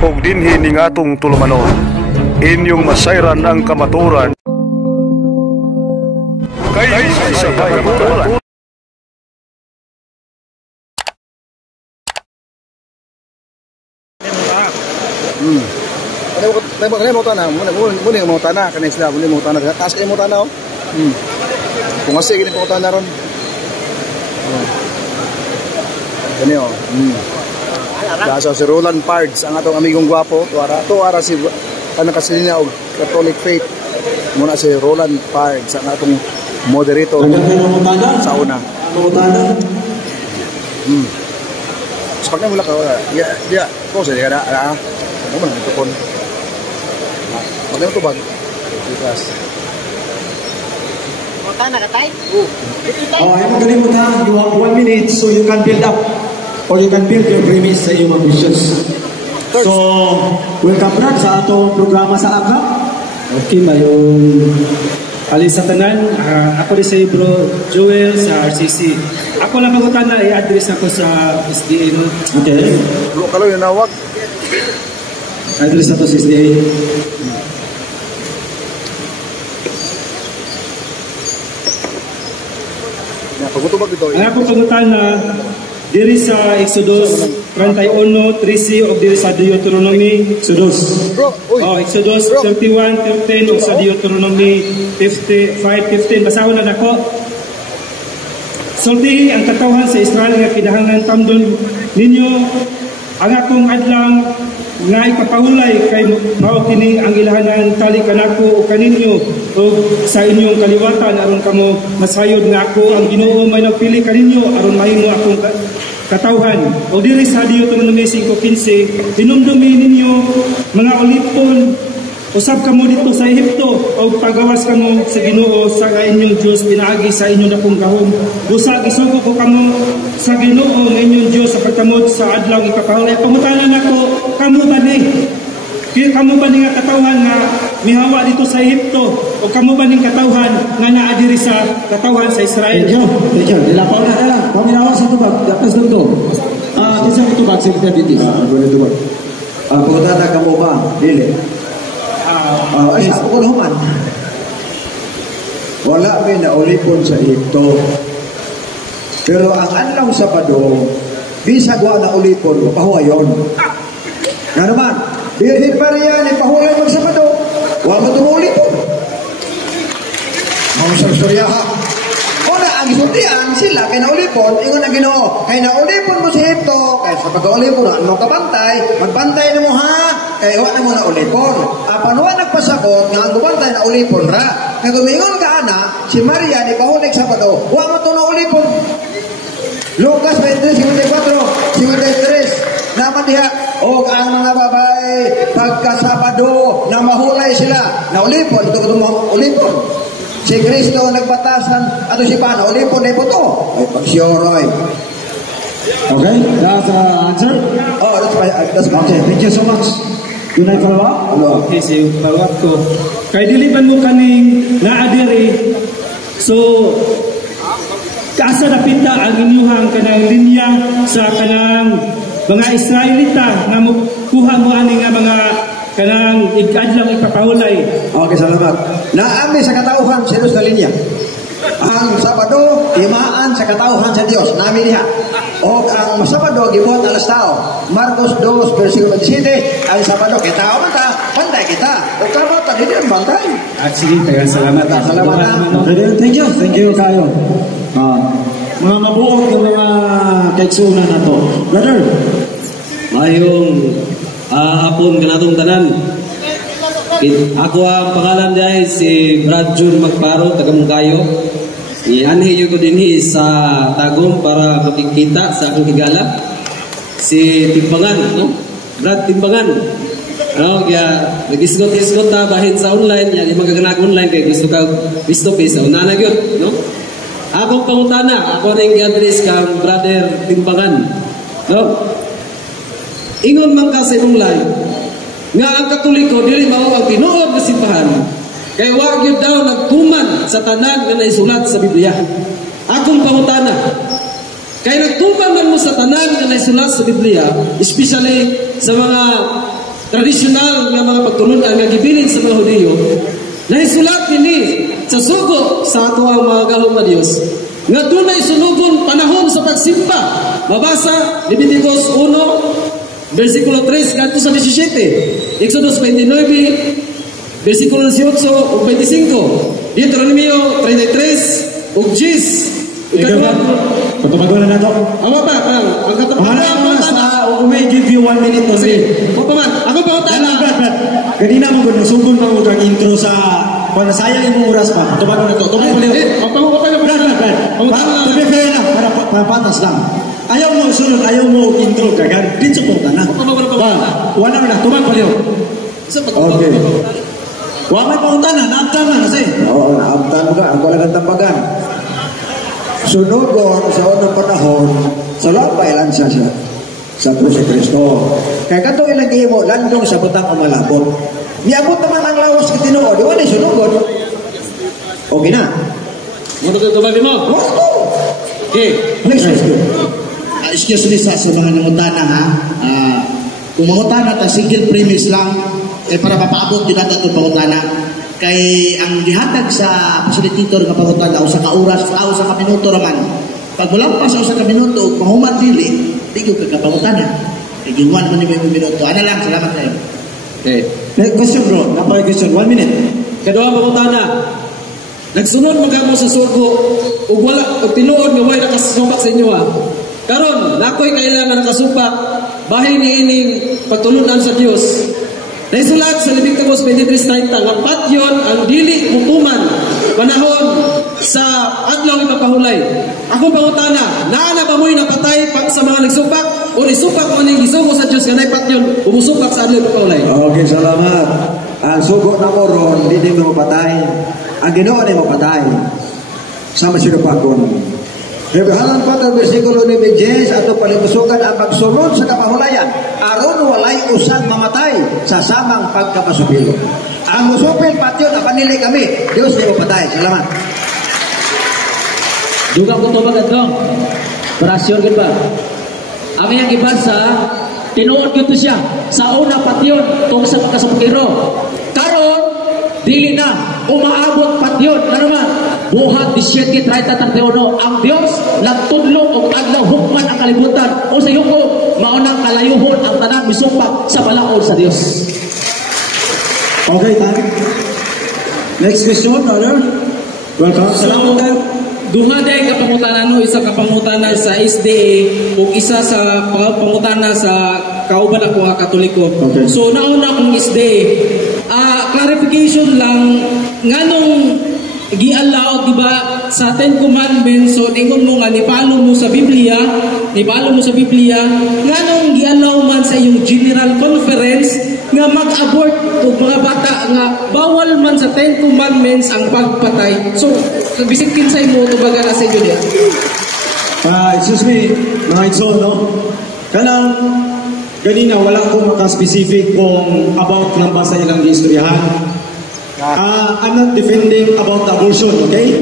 ug dinhi ning atong tulumanon. Inyong masayran ang kamaturan kay sa kamaturan. Ano mo tanah? Muna mo tanah kanang isla, muna mo tanah. Taas kayo mo tanah. Kung kasi gini po tanah ron. Ganyo. Dasa si Roland Pards, ang atong amigong gwapo. Tuara si kanang kasilina og Catholic faith. Muna si Roland Pards, ang atong moderator sa una. Sepak na mula ka. Ya, ko sa dia ada. Ano man ito kon. Maganda to bag. Class. Mota na katay? Oh, ay magaling mo ta. You have 1 minute so you can build up or you can build your premise sa iyong ambitions. So, welcome back sa atong programa sa AGA. Okay, mayong alis sa tanan. Ako rin sa Bro Joel sa RCC. Ako lang magutan na i-address ako sa SDA. Okay. Kalau yung nawag. Address ako sa SDA. Pagutubag ito. Ang akong pagutan na diri sa Exodus 31:13 o diri sa Deuteronomy Exodus. Exodus 31:13 o sa Deuteronomy 5:15. Basahon na nako. Sultihi ang katawhan sa Israel nga kinahanglan tamdon ninyo ang akong adlang nga ipapahulay kay mao kini ang ilahanan tali kanako o kaninyo o sa inyong kaliwatan aron kamo masayod nga ako ang Ginoo may nagpili kaninyo aron mahimo akong katawhan. O diri sa Deuteronomy 5:15 hinumdumi ninyo mga ulipon usab kamo dito sa Ehipto o pagawas kamo sa Ginoo sa inyong Dios pinaagi sa inyong dakong gahom. Busa gisugo ko kamo sa Ginoo nga inyong Dios sa pagkamot sa adlaw ipapahulay. Pangutanan nako kamo ba ni? Kamo ba ning katawhan nga mihawa dito sa Ehipto o kamo ba ning katawhan nga naa diri sa katawhan sa Israel? Thank you. Dilapaw na lang. Paminawa sa tubag. Dapas dito. Kinsa ito bag sa Bitis? Guna tubag. Pangutanan kamo ba? Dili. Ay, sa pagkulaman. Wala may naulipon sa ito. Pero ang anlang Sabado, bisag wa na ulipon, mapahuayon. Nga naman, Birhen Maria, ipahuayon mag Sabado, wa mo tumulipon. Mga sarsaryaha. O na, ang isultian sila, kay naulipon, ingon ang Ginoo, kay naulipon mo sa Egypto, kay sa pagkaulipon, ano ka bantay, magbantay na mo ha, kay wa na mo na ulipon. Panuwa nagpasabot nga ang gubantay na ulipon ra. Kaya gumingon ka ana, si Maria ni pahunig Sabado, wa mo to na ulipon. Lucas 23:54, 53, naman diha, o ang mga babae, pagka-Sabado, na mahulay sila, na ulipon, ito ko ulipon. Si Kristo nagbatasan, ato si Pano, ulipon na ito. Ay, pagsiyoroy. Okay, that's the answer? Oh, that's okay, thank you so much. Dunay follow-up? Okay, so follow-up ko. Kay diliban mo kaning naadiri, so kaasa napita ang inyuhang kanang linya sa kanang mga Israelita nga kuha mo ani nga mga kanang igadlang ipapahulay. Okay, salamat. Naami sa katauhan sa Diyos na linya. Ang Sabado, imaan sa katauhan sa Dios. Nami diha. O ang Sabado, gibuhat alas tao. Marcos 2:17, ang Sabado, kita o man ta, panday kita. O kamo ta, hindi ang bantay. Sige, taga salamat. Salamat na. Thank you kayo. Mga mabuong ng mga kaigsunan na to. Brother, mayong hapon kanatong tanan. Ako ang pangalan dahil si Brad June Magparo, taga Mungkayo. Ianhiyo ko din sa Tagum para makikita sa akong higala. Si Timbangan, no? Brad Timbangan. Kaya nag-isgot-isgot ta bahin sa online. Yan, yung magaganag online kaya gusto ka face-to-face. Una na yun, no? Akong pangutana, ako rin i-address kang Brother Timbangan. No? Ingon man ka sa online, nga ang Katoliko dili mao ang tinuod nga simbahan kay wa gyud daw nagtuman sa tanan nga naisulat sa Biblia. Akong pangutana, kay nagtuman man mo sa tanan nga naisulat sa Biblia, especially sa mga tradisyonal nga mga pagtulunan nga gibilin sa mga Hudiyo, nahisulat nini sa sugo sa ato ang mga gahom nga Dios nga dunay sunugon panahon sa pagsimba. Mabasa Leviticus 1 versikulo 3 ngadto sa 17, Exodus 29 versikulo 18 ug 25, Deuteronomio 33 ug 10. Patumagulan na ito. Awa pa, ang Pangalan we may give you 1 minute to say. O pa man, ako pa utana. Ganina mo gud sugod pa mo kag intro sa kung nasayang imong oras pa. Tumagulan na ito. Tumagulan pa liyo. To be fair lang, para patas lang. Ayaw mo sunod, ayaw mo intro kagad. Dito po ka na. Wala na, tumag pa liyo. Okay. Huwag may pautana, naabtan na kasi. Oo, naabtan ka. Ang walang tampagan. Sunugon sa unang panahon, sa labay lang siya sa Krus si Kristo. Kaya katong ilang mo, landong sa butang umalabot. Niabot naman ang lawas ng Tinoo, di wala sunugon. Okay na. Muna ka tumabi mo? Okay. Next question. Excuse me sa mga nangutana ha. Kung mangutana ta single premise lang para mapaabot din natin itong pangutana. Kay ang gihatag sa facilitator nga pangutana o sa kauras o sa kaminuto raman. Pag mulampas o sa kaminuto, pahuman dili, di ko pagkapangutana. Kaya ginawa naman yung minuto. Ano lang, salamat tayo. Okay. Next question bro, napaka question, 1 minute. Kadua pangutana. Nagsunod magamo sa sugo ug wala ug tinuod nga way nakasumpak sa inyo ha. Karon nakoy kailangan nakasumpak bahin niining pagtulunan sa Dios. Naisulat sa Leviticus 23:30 nga patyon ang dili mutuman panahon sa adlaw ipapahulay. Ako pangutana, naa na ba mo'y napatay sa mga nagsumpak o nisupak mo ning gisugo sa Dios nga nay patyon umusumpak sa adlaw ipapahulay? Okay, salamat. Ang sugo na mo ron, hindi mo mapatay. Ang Ginoo ay mapatay. Sama siya pa kon. Halang 4 versikulo 9 ato palibusukan ang pagsulod sa kapahulayan aron walay usang mamatay sa samang pagkapasupilo. Ang musupil patyon ang panili kami. Dios ay mapatay. Salamat. Duga ko to bagad dong. Parasyon gid ba? Ami ang gibasa tinuod gyud siya sa una patyon tungod sa pagkasupiro. Karon dili na umaabot patyon ano man buhat 17:31 ang Dios nagtudlo og adlaw hukman ang kalibutan o sa yuko maunang kalayuhon ang tanang misumpak sa balaod sa Dios. Okay, time. Next question, brother. Welcome. Salamat. Duha day ka pangutanan no, isa ka pangutanan sa SDA ug isa sa pangutanan sa kauban ako nga Katoliko. Okay. So nauna kong SDA. Clarification lang nganong gi-allow diba sa 10 commandments so ingon mo nga nipalo mo sa Biblia nganong gi-allow man sa iyong general conference nga mag-abort og mga bata nga bawal man sa 10 commandments ang pagpatay. So bisig kinsay mo tubaga na sa inyo diya. Excuse me, mga idol, no? Kanang ganina wala akong maka-specific kung about lang ba sa ilang istoryahan. I'm not defending about the abortion, okay?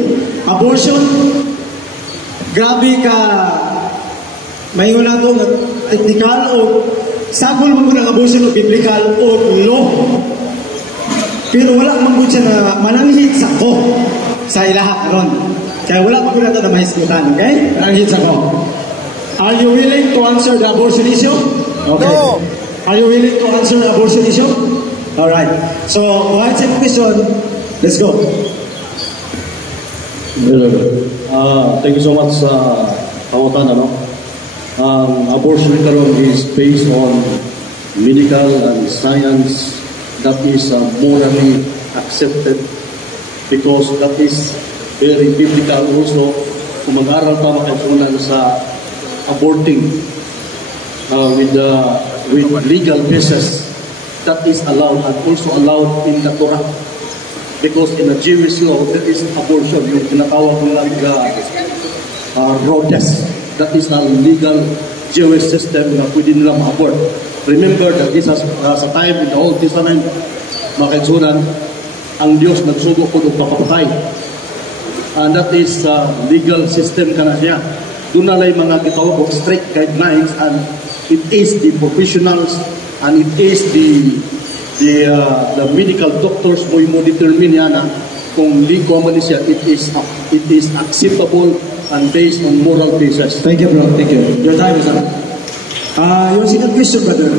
Abortion, grabe ka, may una ito technical o sagol mo ng abortion o biblical o law. Pero wala man siya na mananghit sa ko sa ilaha karon. Kaya wala pa ko na ito na mahiskutan, okay? Mananghit sa ko. Are you willing to answer the abortion issue? Okay. No. Are you willing to answer the abortion issue? Alright. So, one second question. Let's go. Thank you so much sa pangutan, ano? Abortion karon is based on medical and science that is morally accepted because that is very biblical also. Kung mag-aral pa makasunan sa aborting with legal basis, that is allowed and also allowed in the Torah. Because in the Jewish law, there is abortion, yung tinatawag nilang Rhodes. That is a legal Jewish system na pwede nilang abort. Remember that this is sa time in the Old Testament, mga kaigsunan, ang Diyos nagsugo po ng papapatay. And that is legal system ka na siya. Doon nalay mga kitawag strict guidelines and it is the professionals and it is the medical doctors mo determine yan kung ligo man siya, it is acceptable and based on moral basis. Thank you, bro. Thank you. Your time is up. Your second question, brother.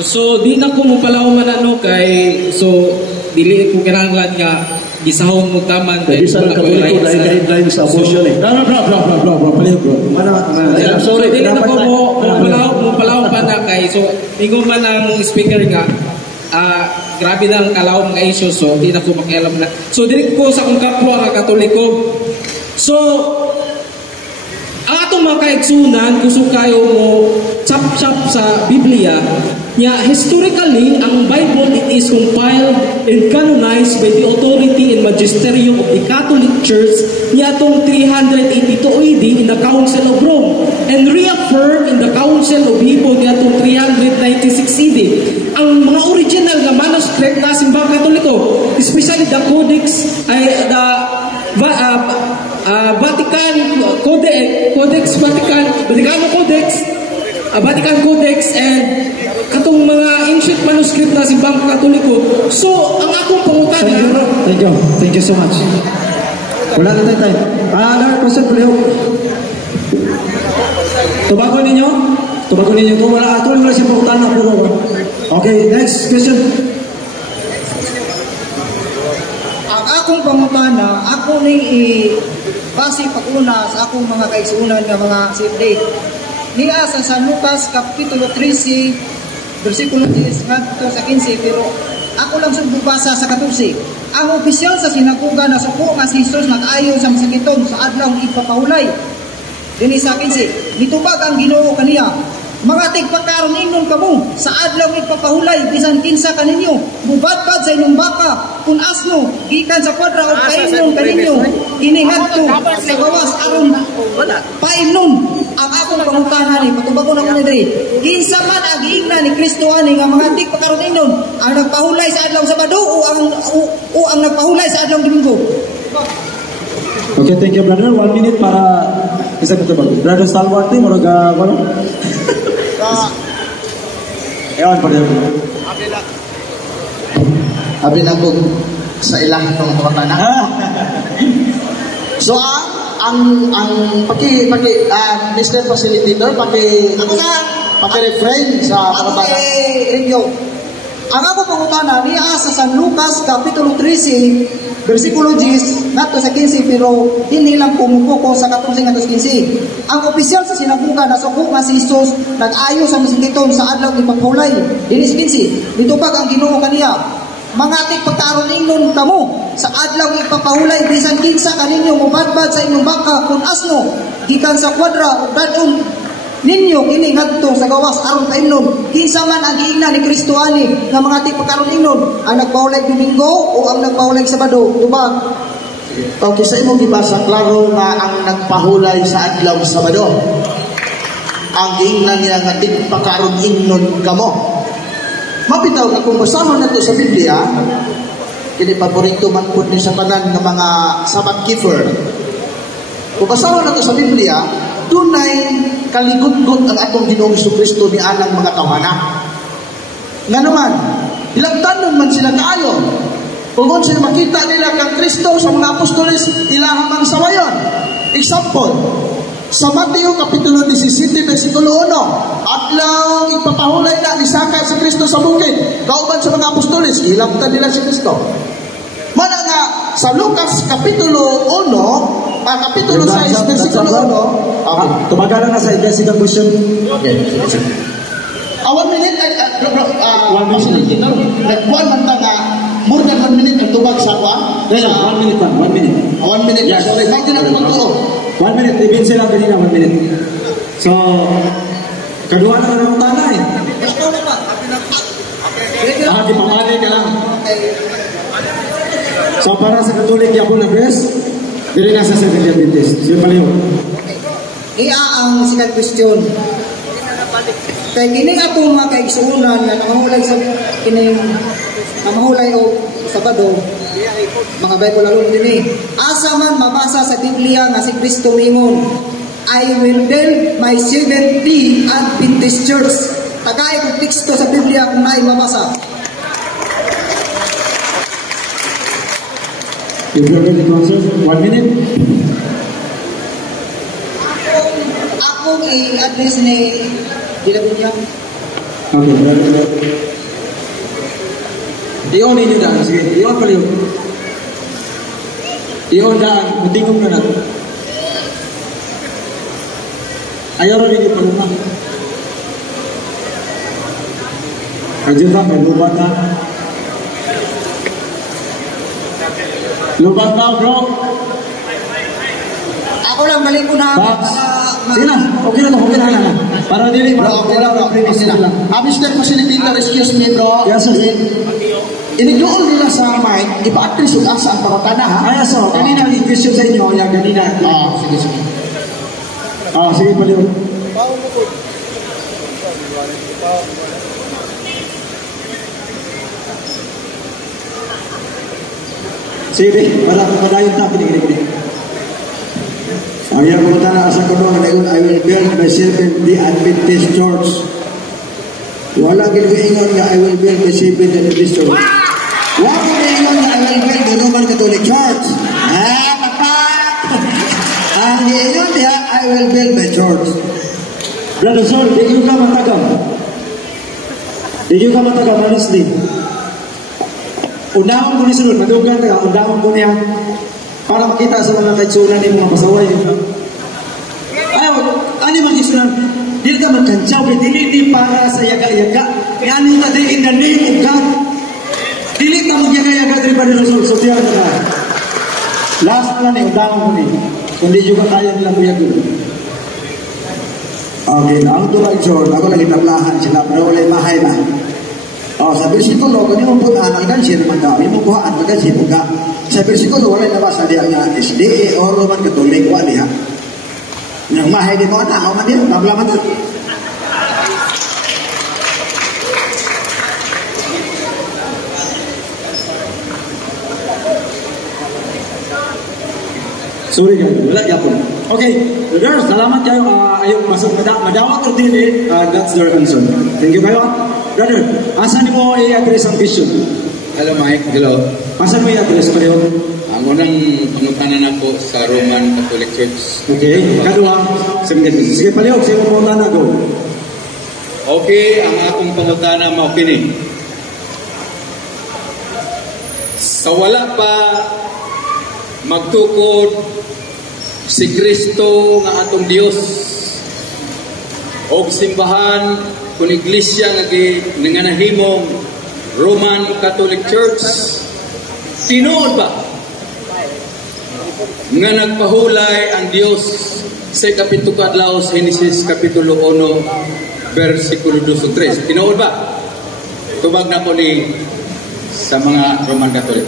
So di na ko mo palaw man kay dili ko kinahanglan nga gisahon mo taman kay bisa ka dahil guidelines sa abortion bro paliw bro I'm sorry dili na ko mo palaw pa na kay ingon man ang speaker nga grabe na ang kalawom nga issue, di na ko makialam na. Dili ko sa akong kapwa nga Katoliko. Ang atong mga kaigsunan, gusto kayo mo chap-chap sa Biblia, historically, ang Bible it is compiled and canonized by the authority and magisterium of the Catholic Church atong 382 AD in the Council of Rome and reaffirmed in the Council of Hippo atong 396 AD. Ang mga original na manuscript na simbang Katoliko, especially the Codex, Vatican Codex and katong mga ancient manuscript na simbang Katoliko. Ang akong pangutana. Thank you so much. Wala na tayo. Another question, please. Tubago ninyo kung wala siya pangutana pero okay, next question. Ang akong pangutana, ako ning base pag-una sa akong mga kaigsunan nga mga safety. Niya sa San Lucas Kapitulo 13 versikulo 10 ngadto sa 15 pero ako lang sugbasa sa 14. Ang opisyal sa sinagoga na suko nga si Jesus nag-ayo sa masakiton sa adlaw ipapahulay. Dinhi sa 15, mitubag ang Ginoo kaniya. Mga tigpakaron ingnon kamo sa adlaw ipapahulay bisan kinsa kaninyo mubadbad sa inyong baka kun asno gikan sa kwadra o paimnon kaninyo kini ngadto sa gawas aron paimnon. Ang akong pangutanan ni patubago na muna diri kinsa man ang giingna ni Kristo ani nga mga tigpakaron ingnon ang nagpahulay sa adlaw Sabado o ang nagpahulay sa adlaw Domingo. Okay, thank you, brother. 1 minute para isa mo ito. Brother Stalwart, mo nag-wala? Ewan, brother. Abi na po sa ilang ng pangutana. So, ang Mr. Facilitator, paki-refrain sa pangutana. Ang ako pangutana niya sa San Lucas Kapitulo 13 versikulo 10 nato sa 15 pero hindi lang pumupuko sa 14 ngadto 15. Ang opisyal sa sinagoga na suko nga si Jesus nag-ayo sa masingiton sa adlaw ni paghulay. Dinhi sa 15 mitubag ang Ginoo kaniya. Mga tigpakaron ingnon kamo sa adlaw ni papahulay bisan kinsa kaninyo mobadbad sa inyong baka kun asno gikan sa kwadra ug dadon ninyo kini ngadto sa gawas aron paimnon kinsa man ang giingna ni Kristo ani nga mga tigpakaron ingnon ang nagpahulay Domingo o ang nagpahulay Sabado tubag. Okay, sa imong gibasa klaro nga ang nagpahulay sa adlaw Sabado ang giingna niya nga tigpakaron ingnon kamo. Mabitaw ka kung basahon nato sa Biblia kini paborito man pud ni sa tanan nga mga Sabbath keeper. Kung basahon nato sa Biblia dunay kaligud-gud ang atong Ginoong Jesucristo ni anang mga tawana. Nga naman, ilang tanon man sila kaayo. Kung sila makita nila kang Kristo sa mga apostoles, ilahamang sawayon. Example, sa Mateo Kapitulo 17, versikulo 1, adlaw ipapahulay na ni sakay si Kristo sa bukid. Kauban sa mga apostoles, ilamtan nila si Kristo. Mana nga, sa Lucas Kapitulo 1, Kapitulo 6, versikulo 1. Okay. Tumagalan na sa second question. Okay. 1 minute, 1 man ta nga, more than 1 minute ang tubag sa kwa? 1 minute lang, 1 minute. 1 minute, yes. Sorry, bakit na ito to? 1 minute, ibin sila kanina, 1 minute. So, kadua na ng tanay. Ito na pa. Di pamalay ka lang. So, para sa Katolik, yapon na press, dili na sa Seventh-day Adventist. Sige pala yun. Iya ang second question. Kaya kini atong mga kaigsuunan na namahulay sa kining namahulay o Sabado, mga Bible alone din asa man mabasa sa Biblia nga si Kristo mingon, I will tell my Seventh-day Adventist Church tagay kung teksto sa Biblia kung naay mabasa. If you're ready to answer, 1 minute. Akong i-address ni Dilagunya. Okay, iyon ninyo daan. Sige, iyon pala yun. Iyon daan, matingom ka na. Ayaw rin ninyo paluma. Ayun ka, may lubat na. Lubat na, bro. Ako lang, balik ko na. Sige na, okay na to, okay na. Para dili, Okay lang. Mr. Facilitator, excuse me, bro. Yes, sir. Inidoon nila sa mic, ipa-address yung asa ang pangutana, ha? Ay, so, kanina ang question sa inyo, yung kanina. Sige. Sige pala yun. Sige, para madayon na, gini. Ang iyang pangutana asa ko noon, I will build myself in the Adventist Church. Wala ginagaingon nga I will build myself in the Adventist Church. Wala ginagaingon nga I will build the Roman Catholic Church. Ang ginagaingon niya, I will build my church. Brother Sol, di ka matagam. Honestly. Undahon ko ni Sunod, madugan ka, undahon ko niya. Para makita sa mga kaitsunan ni mga pasaway. Ayaw, ano mga kaitsunan? Dili ka magkantsaw, dili para sa yaga-yaga. Kaya ano ka in the name of God. Dili ka magyaga-yaga din pa nila so tiyan ka. Last na lang, undahon ko ni. Kundi juga kaya nilang buyag yun. Okay, ang tulad John, ako lang itablahan sila, pero wala mahay ba? Sa bersikulo, kung yung punaan, ang gansin naman daw, yung buhaan, magansin mo ka. Sa bersikulo, wala nabasa diya nga SDA o Roman Catholic, wala diya. Nang mahay di mo, ako man diya, nablaman doon. Sorry guys, wala yapon. Okay, brothers, salamat kayo. Ayong masuk madawat or dili, that's their answer. Thank you kayo. Brother, asan mo i-address ang vision? Hello Mike, hello. Asan mo i-address pareho? Ang unang pangutanan ako sa Roman Catholic Church. Okay, kadua, sige pareho, sige pangutanan go. Okay, ang akong pangutana mao kini. Sa wala pa magtukod si Kristo nga atong Dios og simbahan kun iglesia nga nanganahimong Roman Catholic Church, tinuod ba nga nagpahulay ang Dios sa kapitulo kadlaw sa Genesis kapitulo 1 versikulo 2 o 3? Tinuod ba? Tubag na ko ni sa mga Roman Catholic.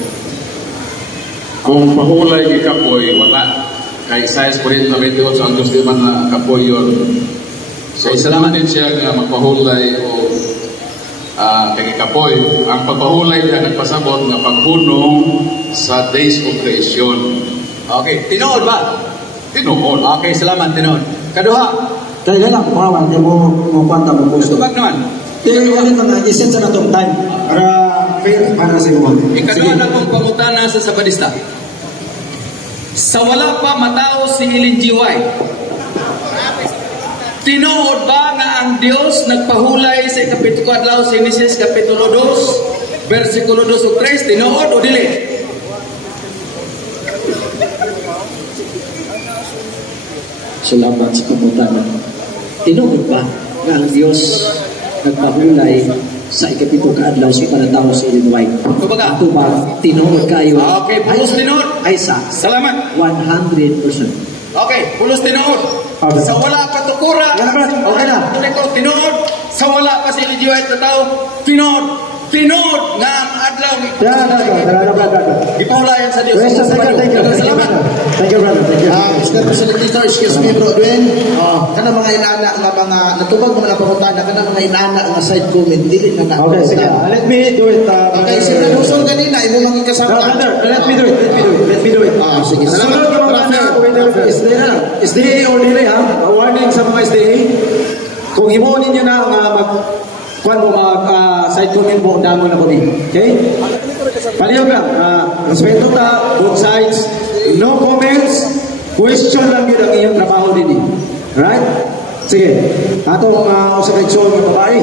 Kung pahulay ni kapoy, wala. Kay Isaiah 40:28 ang Diyos di man na kapoy yun. So, salamat din siya nga magpahulay o kay kapoy. Ang pagpahulay niya nagpasabot nga paghunong sa days of creation. Okay, tinuod ba? Tinuod. Okay, salamat, tinuod. Kaduha. Kaya lang, kumawan, di mo kwanta mo gusto. Tubag naman. Kaya ulit na iset sa natong time para sa iwa. Ikaduha na kong pangutana sa Sabadista. Sa wala pa matao si Ellen G. White, tinuod ba nga ang Dios nagpahulay sa kapitulo adlaw sa Genesis kapitulo 2 versikulo 2 o 3? Tinuod o dili? Salamat sa pangutana. Tinuod ba nga ang Dios nagpahulay sa ikapito kaadlaw sa panataw sa Ellen White? Kumbaga, ito ba tinuod kayo? Okay, pulos tinuod. Ay sa salamat. 100%. Okay, pulos tinuod. Sa wala pa tukura, okay na. Tinuod. Sa wala pa si Ellen G. White na tao, tinuod. Tinuod nga ang adlaw. Ipahulayan sa Diyos. Thank you, brother. Thank you. Mr. Facilitator, excuse me, bro, Dwayne. Kana mga inana nga mga natubag mga pangutana, kana mga inana nga side comment, dili na na. Okay, sige. Let me do it. Okay, sila Luzon kanina, imo maging kasama. Brother, let me do it. Sige, salamat. SDA or dili ha? A warning sa mga SDA. Kung himuon ninyo na mag kuan mo side comment mo damon ako ni. Okay? Palihog lang, respeto ta both sides, no comments, question lang yun ang iyong trabaho din. Right? Sige, atong observation ng babae.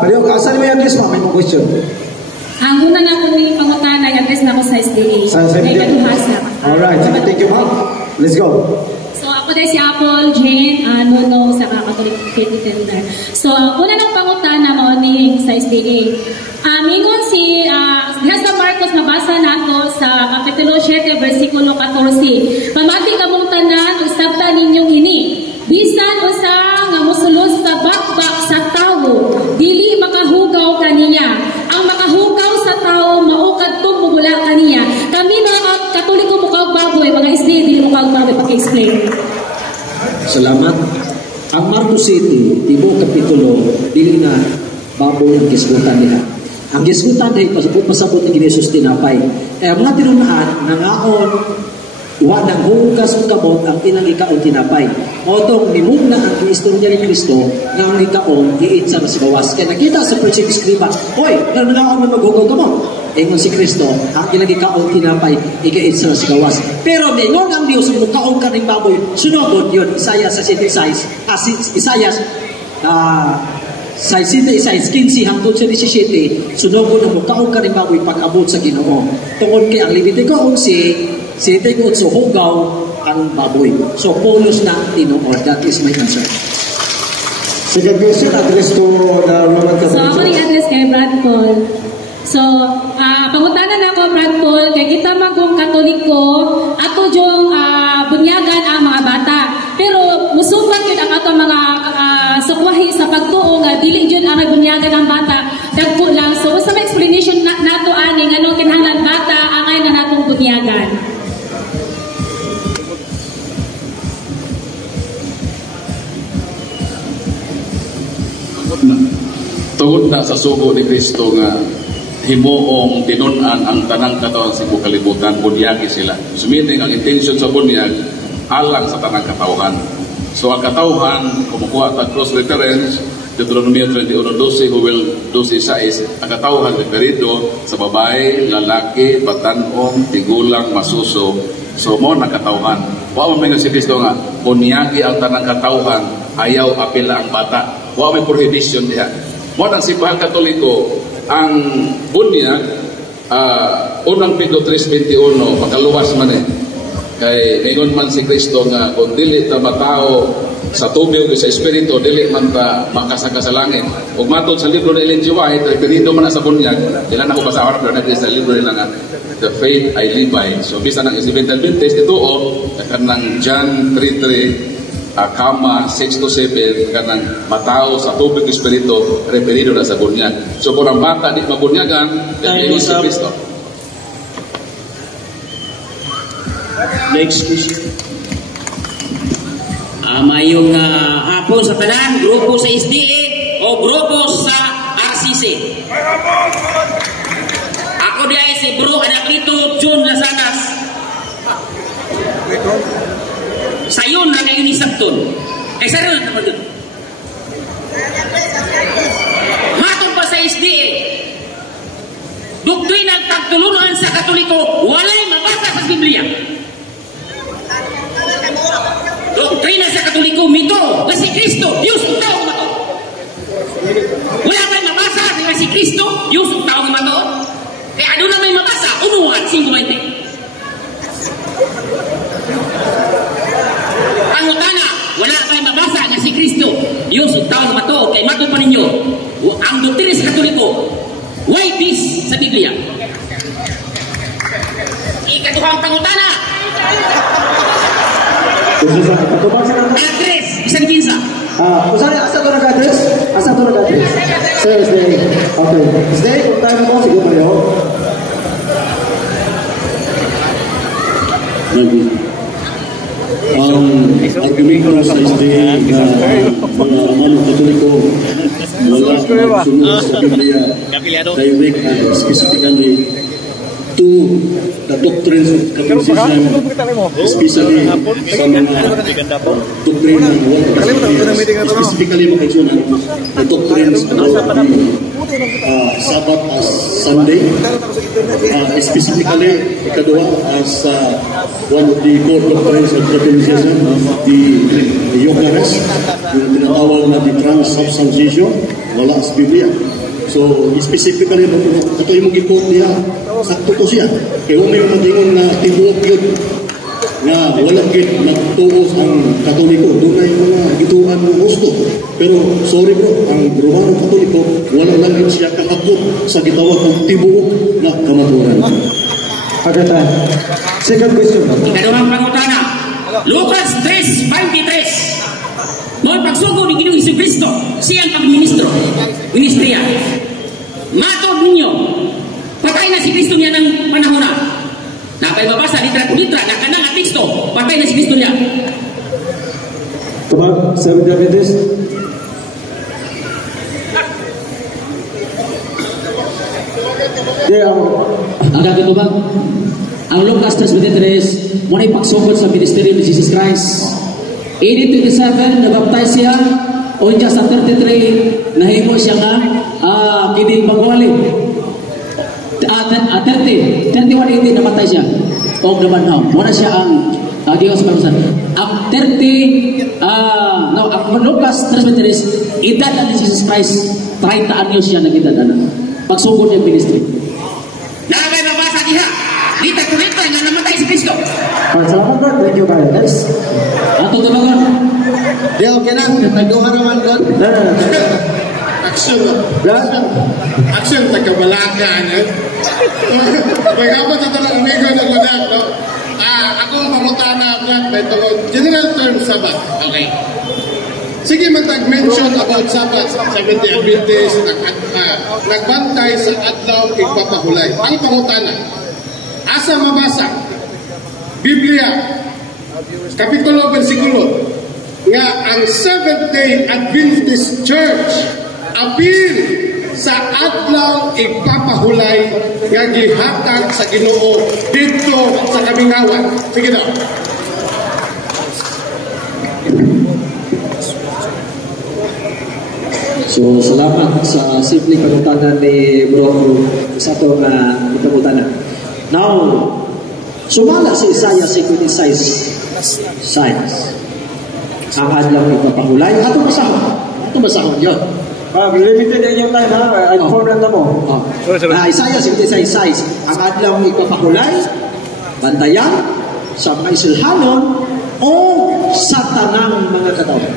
Palihog, asan mo yung address mo? May mga question. Ang una na ko ni pangutana, address na ko sa SDA. Sa SDA? Alright, thank you ma'am. Let's go. So ako dahil si Apple, Jane, Nuno, sa Catholic Faith Defender. So una ng pangutana mauning sa SDA. Ingon si Hesta Marcos, nabasa nato sa Kapitulo 7, versikulo 14. Pamati kamong tanan, usabta ninyong ini. Bisan usa nga mosulod sa bakbak sa tawo, dili makahugaw kaniya. Ang makahugaw sa tawo, maukad tong mubula kaniya. Kami mga Katoliko mukaw baboy, mga SDA, dili mukaw baboy, paki-explain. Salamat. Ang Marcos City, Tibo Kapitulo, dili na baboy ang kisgutan nila. Ang kisgutan ay pasabot ni Jesus tinapay. Ang mga tinunaan, nangaon, wadang hugas o kabot ang ilang ikaon tinapay. Motong nimugna ang istorya ni Kristo nga ang ikaon giitsa na si bawas. Kaya nakita sa Principe Escriba, hoy, nangaon man maghugaw kabot. Ingon si Kristo, ang ilang ikaon tinapay, igaitsa na si bawas. Pero ningon ang Diyos, mukaon ka rin baboy, sunod yun, Isaias sa 76, Isaias, sa 15 hangtod sa 17, sunogon ang mukaon ka rin baboy pag-abot sa Ginoo. Tungod kay ang Levitico 11, so hugaw ang baboy. So polos na tinuod. That is my answer. Second question, address to the Roman Catholic. So ako rin address kay Brad Paul. So, pangutanan na ako, Brad Paul, kay kita magong Katoliko, ato yung bunyagan ang mga bata. Pero musubat yun ang ato mga sukwahi sa pagtuo nga dili yun ang bunyagan ang bata. Dagpo lang. So, sa may explanation nato ani nga nung kinahanglan bata, angay na natong bunyagan. Tungod na sa sugo ni Kristo nga himuong tinunan ang tanang katawan sa kalibutan, bunyagi sila. Sumiting ang intention sa bunyag alang sa tanang katawhan. So ang katawhan, kumukuha at cross reference, Deuteronomy 21:12, who will 12:6, ang katawhan referido sa babae, lalaki, batanon, tigulang, masuso. So mo na katawhan. Wa man si Kristo nga bunyagi ang tanang katawhan, ayaw apela ang bata. Wa may prohibition diha. Mo ang simbahan Katoliko, ang bunyag, unang Pedro 3:21, makaluwas man kay ngayon man si Kristo nga kung dili ta matao sa tubig o sa espiritu, dili man ta makasaka sa langit. Ug matod sa libro ni Ellen G. White, referido man sa bunyag, ilan ako basahan pero na sa libro nila nga The Faith I Live By. So bisa ng Isidro Adventist ito kanang John 3:3, kama 6-7, kanang matao sa tubig espiritu, referido na sa bunyag. So kung ang bata di mabunyagan, dili si Kristo. Next question. Mayong hapon sa tanan, grupo sa SDA o grupo sa RCC. Ako diya si Bro Anaklito John Lasanas. Sayon na kayo ni Sabton. Kay sayon na naman doon. Matong pa sa SDA. Doktrinang pagtulunan sa Katoliko, walay mabasa sa Biblia. Doktrina sa Katoliko, mito, na si Kristo, Diyos ang tao mato. Wala may mabasa na si Kristo, Diyos ang tao mato. Kaya ano na may mabasa, unuhan, 5:20. Pangutana, wala may mabasa na si Kristo, Diyos ang tao mato. Kaya mato pa ninyo, ang doktrina sa Katoliko, why this sa Biblia? Ikatuhang pangutana. Address, isang kinsa. Usari, asa to nag-address? Asa to nag-address? Sir, stay. Okay. Stay, kung tayo mo, siguro mayo. Argument ko sa SDA na mga amanong Katoliko wala sunod sa Biblia. They make specifically to the doctrines of Catholicism, especially sa mga doctrine ng specifically mga kaigsunan, the doctrines about the Sabbath as Sunday, specifically ikadua as one of the core doctrines of Catholicism, the Eucharist, yung tinatawag na the transubstantiation, wala sa Biblia. So, specifically, ito yung mag-ikot niya, sakto to siya. Kaya may matingon na tibuok yun, na walang git nagtuos ang Katoliko. Doon ay mga gituan ng gusto. Pero, sorry bro, ang Romano Katoliko, walang lang siya kahapot sa gitawag ng tibuok na kamaturan. Agad second question. Ikadurang pangutana, Lucas 3:23. Noong pagsugo ni Ginoong Jesucristo, siyang pagministro, ministriya. Matod ninyo, patay na si Kristo niya ng panahon na. Napay mabasa litra po litra, na kanang teksto, patay na si Kristo niya. Tubag, sabi Davides. Agad ito ba? Ang Lucas 3:23, muna ipagsugod sa ministeryo ni Jesus Christ. 18:27, nabaptize siya. O dyan sa 33, nahimo siya nga kining bagwali. 31:18, namatay siya. O naman na. Muna siya ang Diyos Parusan. Ang 30, ang Lucas 3:23, edad na ni Jesus Christ, 30 anyos siya nag-edad. Pagsugod ng ministry. Nakabay mabasa diha. Dita kurita na namatay si Kristo. Salamat Lord, thank you kayo. Next. Ato tumagon. Di okay na, nagduha naman doon. Action. Action, tagkabalaga. May kapag sa talang amigo na gunak, no? Akong pangutana, Brad, may tungkol general term Sabbath. Okay. Sige man tag-mention about Sabbath, Seventh-day Adventist, nagbantay sa adlaw igpapahulay. Ang pangutana, asa mabasa, Biblia, kapitulo, versikulo, nga ang Seventh-day Adventist Church appeal sa adlaw igpapahulay nga gihatag sa Ginoo dito sa Kamingawan. Sige daw. So, salamat sa simple pangutanan ni Bro sa itong pangutanan. Now, sumala si Isaiah 56 ang adlaw ipapahulay. Ato masahon yun. Limited din yung time ha. Inform na mo. Isaiah 56 ang adlaw ipapahulay, bantayan sa mga isilhanon o sa tanang mga katawhan.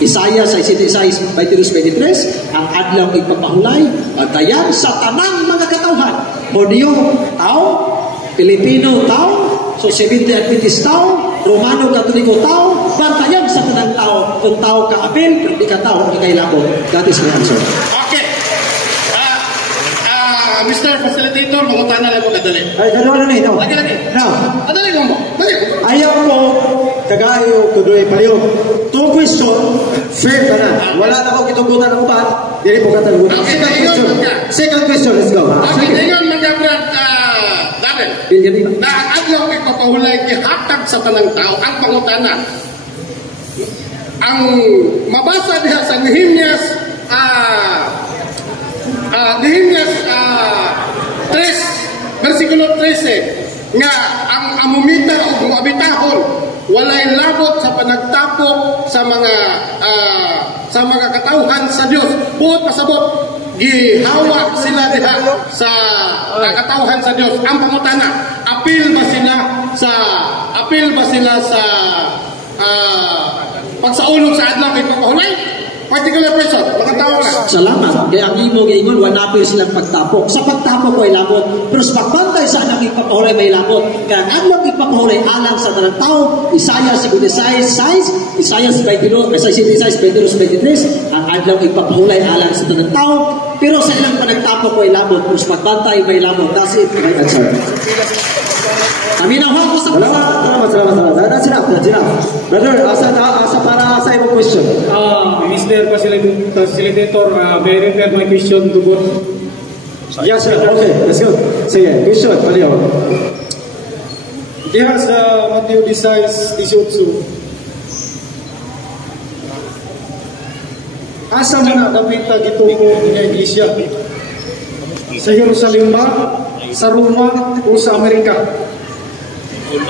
Isaiah 66, 23, ang adlaw ipapahulay, bantayan sa tanang mga katawhan. Hodyo, tao, Pilipino, tao, so 70 Adventist tao, Romano Katoliko tao, bantayan sa tanang tao. Kung tao ka-apil, kung di ka tao, hindi kayo labo. That is my answer. Okay. Mr. Facilitator, mangutan na lang ko kadali. Ay, kadali na ito. Lagi. Now, kadali mo. Dali. Ayaw ko, kagayo, kadoy payo. Two question, fair ka na. Wala na ko kitugutan ng upat. Dili po katalugutan. Second question, let's go. Okay, ngayon mga brad, Darren, na ang adlaw ipapahulay kihatag sa tanang tao, ang pangutana. Ang mabasa diha sa Nehemias 3, versikulo 13, nga ang amumita o muabitahon walay labot sa panagtapok sa mga katawhan sa Dios. Buot pasabot gihawa sila diha sa katawhan sa Dios. Ang pangutana, apil ba sila sa pagsaulog sa adlaw ipapahulay? Particular person, mga tao na. Salamat. Kaya ang imo giingon, wanapil silang pagtapok. Sa pagtapok ko ay labot. Pero sa pagbantay sa anang ipapahulay may labot. Kaya ang adlaw ipapahulay alang sa tanang tao, Isaiah 56, Isaiah 23, ang adlaw ipapahulay alang sa tanang tao. Pero sa ilang panagtapok ko ay labot. Pero sa pagbantay may labot. That's it. My answer. Aminaw ko sa Salamat. That's enough. Brother, asa para sa imong question. Mr. Facilitator, may refer my question to God. Yes, sir. Okay, let's go. Sige, question, paliw. Diha sa Mateo 16:18. Asa man dapita gituko nga iglesia? Sa Jerusalem ba, sa Roma o sa Amerika?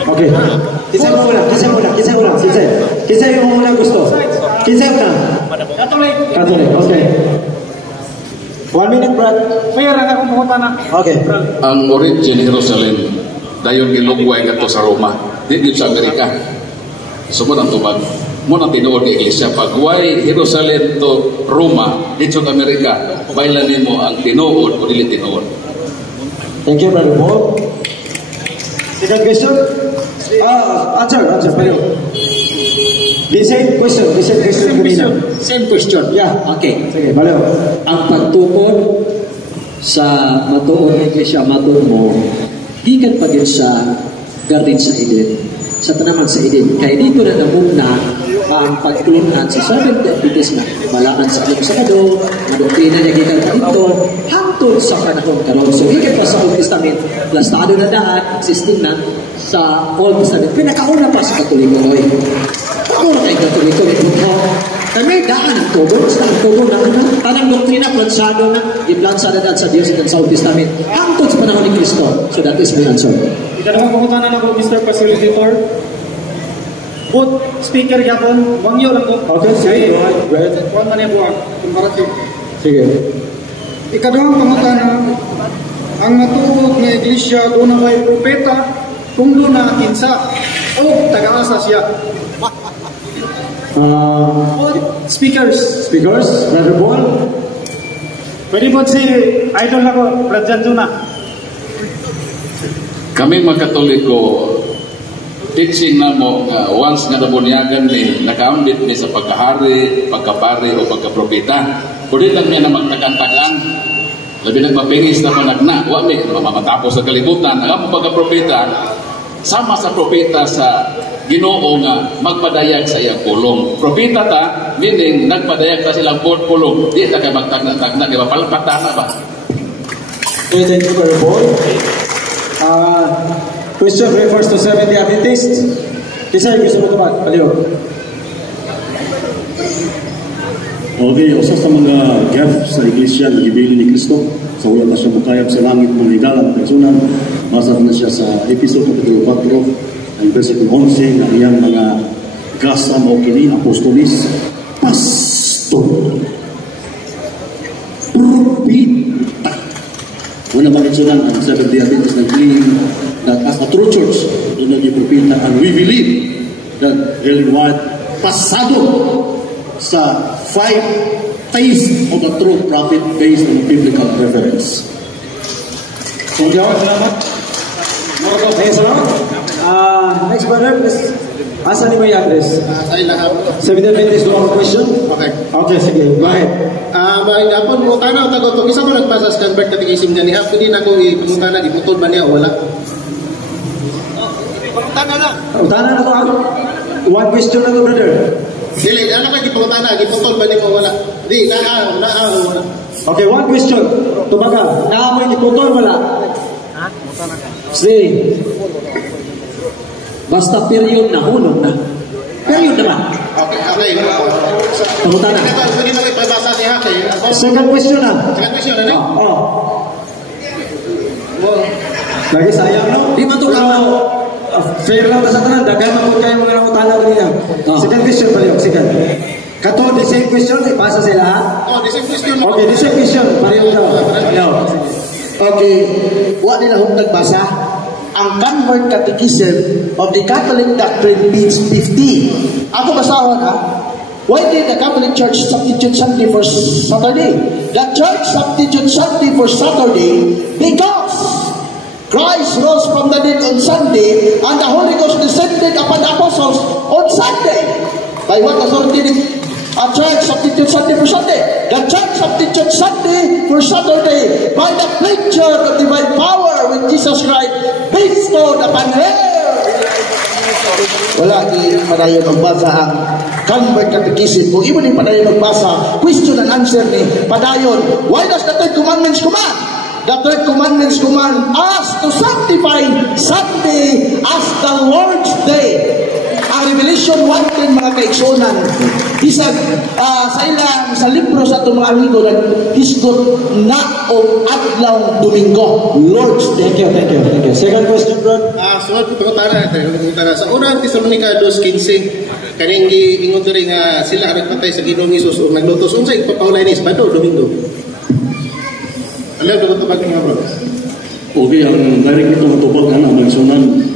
Okay. Kinsa yung muna gusto? Kinsa muna? Catholic. Okay. 1 minute, Brad. Fair ang akong pangutana. Okay. Ang origin Jerusalem dayon gilugway kadto sa Roma, dito sa Amerika. Sumod ang tubag. Mo nang tinuod ni iglesia pagway Jerusalem to Roma dito sa Amerika. Bailan nimo ang tinuod o dili tinuod. Thank you, Brother Paul. Second question. Answer. Paliw. The same question kanina. Same question. Yeah. Okay. Sige, paliw. Ang pagtukod sa matuon ng iglesia, matuon mo, gikan pa din sa Garden sa Eden, sa tanaman sa Eden. Kaya dito na namuna ang pagtulunan sa Seventh Day Adventist na malaan sa alam sa kado, na doktrina niya gikan pa dito, hangtod sa panahon karon. So, gikan pa sa Old Testament, lastado na daan, existing na sa Old Testament. Pinakauna pa sa Katoliko, Noy. Ako na kayo Katoliko, ito. Kami daan ang tugon, sa ang tugon na tanang doktrina, plansado na, i-plansado na sa Diyos at sa Old Testament, hangtod sa panahon ni Kristo. So, that is my answer. Ikanawang pangutanan ako, Mr. Facilitator. Both speaker yapon, wangyo lang ko. Okay, sige. Go ahead. Kuwan man yung buwag, comparative. Sige. Ikadawang pangutana, ang matuod nga iglesia doon na may propeta, kung doon na kinsa, o taga-asa siya. Speakers, Brother Paul. Pwede po si idol ako, Brad Janjuna. Kami mga Katoliko, teaching na mo once nga nabunyagan ni nakaambit ni sa pagkahari, pagkapari o pagkapropeta. Pwede lang niya na magtakan-takan. Labi nagpapingis na managna, wami, mamatapos sa kalibutan. Ang pagkapropeta, sama sa propeta sa Ginoo nga magpadayag sa iyang pulong. Propeta ta, meaning nagpadayag ta silang pulong. Di ta kay magtagna-tagna, di ba? Palpatana ba? Okay, thank you, Brother Paul. Question refers to Seventh Day Adventist. Kisa yung gusto mo tumag? Paliw. Okay, usa sa mga gifts sa iglesia na gibili ni Kristo sa wala na siya makayab sa langit mga higalang personal. Basa na siya sa episode kapitulo 4 ang versikulo 11 ng iyang mga gasa mo kini apostolis pastor propita. Una makitsunan ang Seventh Day Adventist nag-claim that as a true church doon nag-propita and we believe that Ellen White pasado sa 5 phase of the true prophet based on biblical reference. Thank you. Salamat. Okay, salamat. Next brother, asa ni may address? Ay lahat. 7 minutes to our question? Okay. Okay, sige. Go ahead. Dapat mo tanaw tago to. Isa mo nagpasa sa convert katekisim niya ni Hap. Hindi na ko ipungutana, iputol ba niya o wala? Pangutana lang. Pangutana na to ako. One question na to, brother. Dili, ano ka ipungutana? Iputol ba niya o wala? Di, wala. Okay, one question. Tumaga, naamoy iputol wala? Ha? See. Basta period na, hulog na. Period naman. Okay. Pangutana. Pwede na ipabasa si Hap. Second question na. Second question na, no? Lagi sayang, no? Di man to ka. Fair lang sa tanan. Daghan man kayo mga nakutana kanina. Second question pa rin. Second. Kato, the same question. Ipasa sila, ha? The same question. Okay, the same question. Pareho daw. Okay, what nila hong nagbasa? Ang Convert Catechism of the Catholic Doctrine, page 50. Ako basahon, ha? Why did the Catholic Church substitute Sunday for Saturday? The Church substitute Sunday for Saturday because Christ rose from the dead on Sunday and the Holy Ghost descended upon the apostles on Sunday. By what authority did a church substitute Sunday for Sunday? The church substitute Sunday for Saturday by the picture of divine power with Jesus Christ bestowed upon her. Wala di padayon magbasa ang Convert Catechism. Kung iba din padayon magbasa, question and answer ni padayon. Why does the Ten Commandments command? the third commandments command us to sanctify Sunday as the Lord's Day. Ang Revelation 1:10 mga kaigsunan, isag sa ilang sa libro sa itong mga amigo naghisgot na o adlaw Domingo, Lord's Day. Thank you. Second question, bro. Sunod ko tara sa unang Tesalonica 2:15 kaning giingon diri nga sila nagpatay sa Ginoong Hesus ug naglutos unsay papaulay ni Sabado Domingo. Alam ko tubag nga bro. Okay, ang direct ito matubag na nagsunan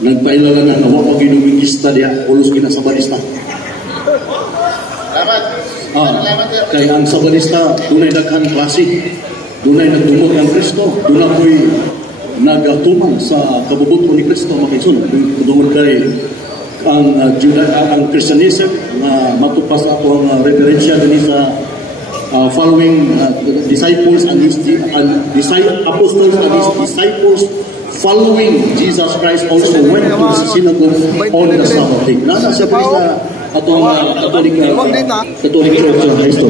nagpailala na nawa pag ginumingista diya ulos kina Sabanista. Salamat. Kaya ang Sabanista dunay daghan klase, dunay nagdumot ng Kristo, dunay ko'y nagatuman sa kabubuto ni Kristo makaisun. Tungod kay ang Christianism na matupas ako ang referensya din sa following disciples and apostles and his disciples following Jesus Christ also went to the synagogue on the Sabbath day. Nasa siya pa sa atong Catholic Church of Christ.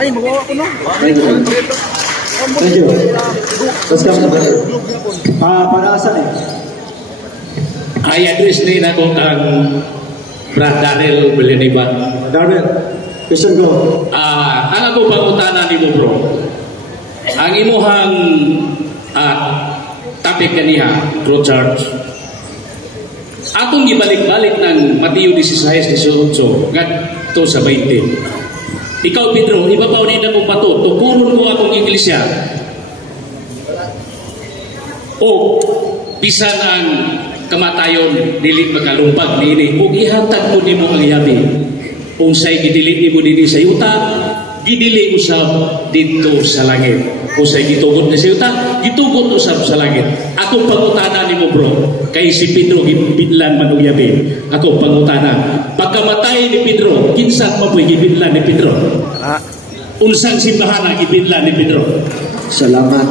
Ay, magawa ko na. Thank you. Let's come to brother. Para asan I address din ako ang Brad Darrell Beleniban. Darrell, question go. Ang ako pangutana ni mo bro, ang imuhang topic kaniya, True Church. Atong gibalik-balik ng Mateo 16:18 ngadto sa 20. Ikaw Pedro, ibabaw ni na kong bato, tukuron mo akong iglesia. O bisan ang kamatayon dili makalumpag niini ug ihatag ko nimo ang yabi. Unsay gidili nimo dinhi sa yuta, gidili usab dito sa langit. Unsay gitugot na sa yuta, gitugot usab sa langit. Ako pangutana nimo bro, kay si Pedro gibidlan man og yabi. Ako pangutana, pagkamatay ni Pedro, kinsa mapoy gibidlan ni Pedro? Unsang simbahan gibidlan ni Pedro? Salamat.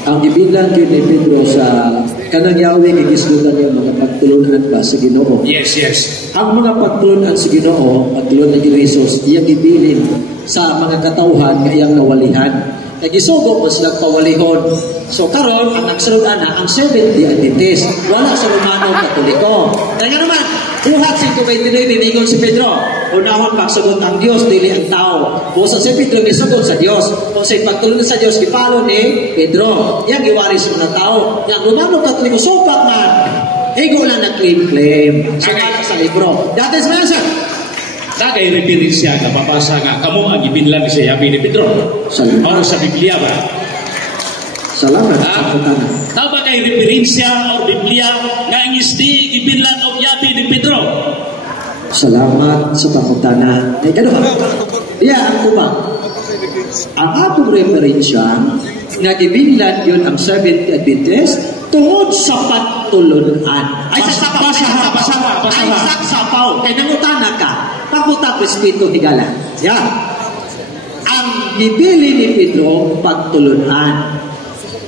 Ang ibidlan yun ni Pedro sa kanang Yahweh gigisdutan yung mga pagtulunan ba sa Ginoo. Yes. Ang mga pagtulunan sa Ginoo, pagtulunan ni Jesus, iyang ibilin sa mga katauhan nga iyang nawalihan. Nagisugo mo silang pawalihon. So karon ang nagsulod na ang Seventh-day Adventist, wala sa Romano Katoliko. Kaya naman, buhat 5:29 ningon si Pedro, unahon pagsugot ang Dios dili ang tao. Busa si Pedro gisugot sa Dios. Kung sa pagtulungan sa Dios gipalo ni Pedro, yang giwaris mga tao. Yang Romano Katoliko supat man. Ego lang na claim. Sumala sa libro. That is my answer. Dagay referensya nga papasa nga kamo ang ibinlan ni sa yabi ni Pedro. Ano sa Biblia ba? Salamat. Tao ba kay referensya o Biblia nga ang isdi ibinlan o yabi ni Pedro? Salamat sa pangutana. Ay kano ba? Ang kuba. Ang atong referensya nga ibinlan yun ang Seventh-day Adventist tungod sa pagtulunan. Ay sa pasaha. Ay sa sapaw. Kaya nangutana ka. Pagbuta ko Espiritu higala. Ang bibili ni Pedro pagtulunan.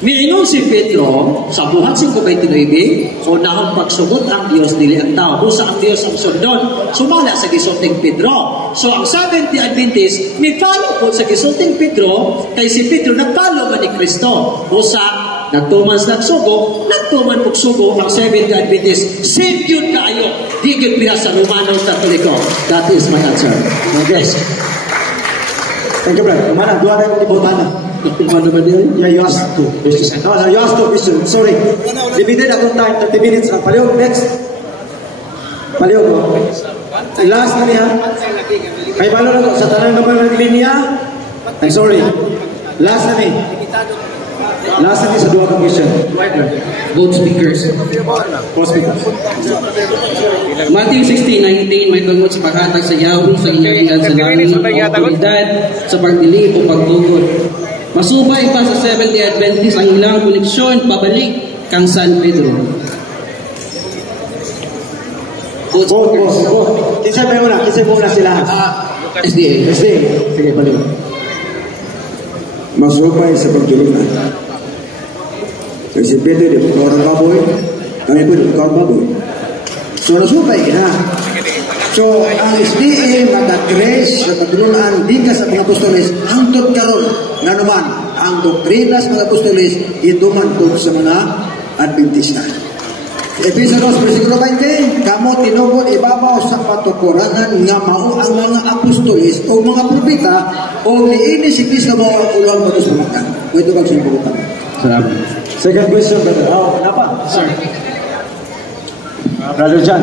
Miingon si Pedro sa buhat 5:29, unahon pagsugot ang Dios dili ang tao. Busa ang Dios ang sundon. Sumala sa gisulting Pedro. So ang Seventh-day Adventist may follow po sa gisulting Pedro kay si Pedro nagpalo man ni Kristo. Busa nagtuman sa nagsugo, nagtuman pagsugo ang Seventh-day Adventist. Same yun kaayo. Di gyud pira sa Romano Katoliko. That is my answer. Yes. Thank you, brother. Kumana, dua na yung ibutana. Kumana ba din? Yeah, you asked two. No, you asked two questions. Sorry. Limited akong time, 30 minutes. Palihog, next. Palihog ko. Last na niya. May balo na ko. Sa tanang naman ng linya. I'm sorry. Last na niya. Last na niya sa dua kong question. Both speakers. Both speakers. Matthew 16:19 may tungod sa paghatag sa Yahweh sa inyong ilan sa langit o otoridad sa pagdili o pagtugod. Masubay pa sa Seventh-day Adventist ang ilang koneksyon pabalik kang San Pedro. Both. Kinsay ba muna? Kinsay muna sila? SDA. Sige, balik. Masubay sa pagtulunan. Kasi Pedro di orang baboy, kami pun orang baboy. So nasubay na. So ang SDA maka grace sa pagtulunan di ka sa mga apostoles hangtod karon nga naman ang doktrina sa mga apostoles idumantod sa mga Adventista. Efeso 2, versikulo 20, kamo tinugod ibabaw sa patukurangan nga mao ang mga apostoles o mga propeta o niini si Kristo mo ang ulang batos pamakan. Ito bang sinabutan? Salamat. Second question, brother. Kenapa? Sir. Brother John.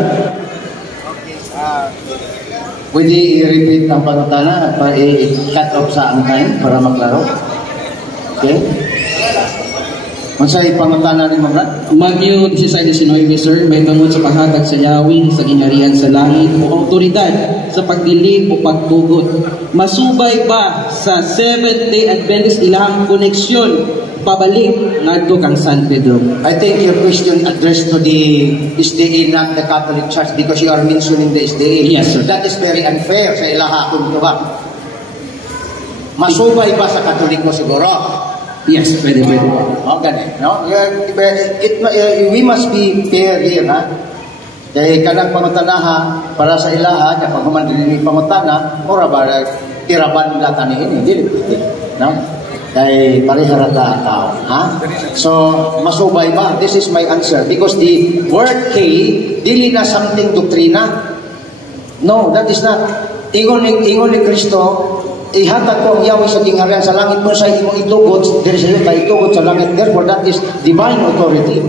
Pwede i-repeat ang pangutana at i-cut off sa ang time para maklaro? Okay? Masa ipangutana ni mga? Magyo 16-19, sir, may tungod sa paghatag sa Yahweh sa gingharian sa langit o autoridad sa pagdilig o pagtugot. Masubay ba sa Seventh-day Adventist ilahang koneksyon pabalik ngadto kang San Pedro? I think your question addressed to the SDA, not the Catholic Church, because you are mentioning the SDA. Yes, sir. That is very unfair sa ilaha kung ito ba. Masubay ba sa Katoliko siguro? Yes, pwede. Oh, ganun. No? We must be fair here, ha? Kaya kanang pangutanaha para sa ilaha, kapag humandili ni pangutana, mura ba, tiraban nila tanihin, hindi pwede. No? Kaya pariharata tao. Ha? So, masubay ba? This is my answer. Because the word K, dili na something doktrina. No, that is not. Ingon ni Kristo, ihatag ko ang Yahweh sa gingharian sa langit mo sa imong itugot, there is a itugot sa langit. Therefore, that is divine authority.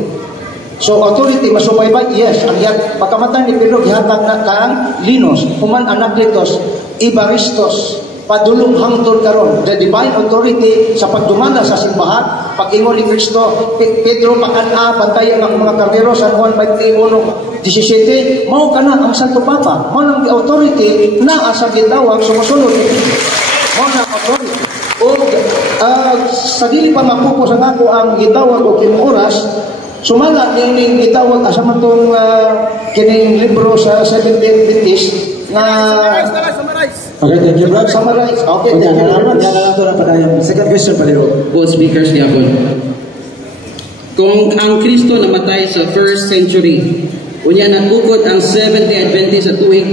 So, authority, masubay ba? Yes. Ang pagkamatay ni Pedro, ihatag na kang Linos, Human Anaklitos, Ibaristos, padulong hangtod karon. The divine authority sa pagdumana sa simbahan, pag-ingon ni Kristo, Pedro, pakana, bantayan ang mga kardero, San Juan 21:17, mao ka na ang Santo Papa. Mao ang authority na asa gitawag sumusunod. Mao na authority. O sa dili pa mapupos ang ako ang gitawag o kinuoras, sumala ning gitawag asa man tong kining libro sa Seventh-day Adventist na Okay, thank you, brother. Summarize. Okay, thank you very much. Second question, Palero. Both speakers, Gabon. Kung ang Kristo namatay sa 1st century, unya nagukod ang Seventh-day Adventist sa tuig